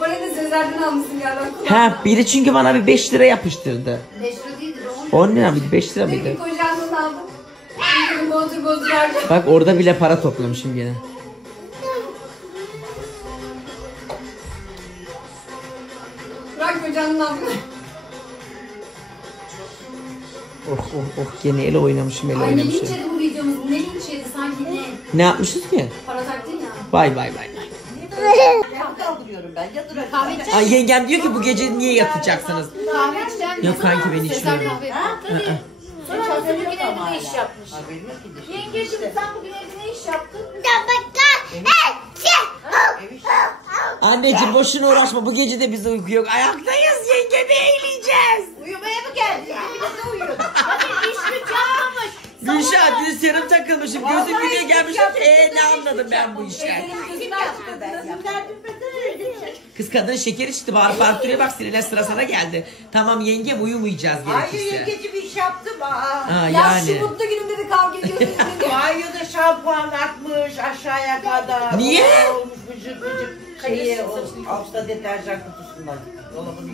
O parayı da Sezer'den almışsın galiba. Ha biri çünkü bana bir 5 lira yapıştırdı. 5 lira değildir o. 10 lira mıydı 5 lira mıydı? Peki kocandan aldım. Bozdur harcam. Bak orada bile para toplamışım gene. Bırak kocandan aldım. Gene el oynamışım el Ay ne oynamışım. linç yedi bu videomuz. Ne linç yedi sanki ne? Ne yapmışız ki? Para taktın ya. Bay bay bay. Kaldırıyorum ben. Yatıracağım. Kahve içecek Ay yengem diyor ki bu gece niye yatacaksınız? Kahve içecek. Yok kanki ben içmiyorum. Sonra Hasan bugün evde ne iş yapmış? Haberim yok ki de. Yengeciğim sen bugün evde ne iş yaptın? Ev işi. Anneciğim boşuna uğraşma bu gece de bizde uyku yok. Ayaktayız yengemi eğleyeceğiz. Uyumaya mı geldin? Bir de uyuyordun. Hadi iş güç yapmamış. Gülşah dün serum takılmışım. Gözüm güne gelmişim. Ne anladım ben bu işten? Benim gözümü açtı. Kız kadın şeker içti. Bağırıp duruyor bak sinirler sıra sana geldi. Tamam yengem uyumayacağız Hayır gerekirse. yengeci bir iş yaptım. Ha, Ya yani. şu mutlu günümde de kavga ediyorsunuz. Banyoda şampuan akmış aşağıya kadar. Niye? Olmuş bıcık bıcık. Şeyi o altta deterjan kutusundan. Dolabın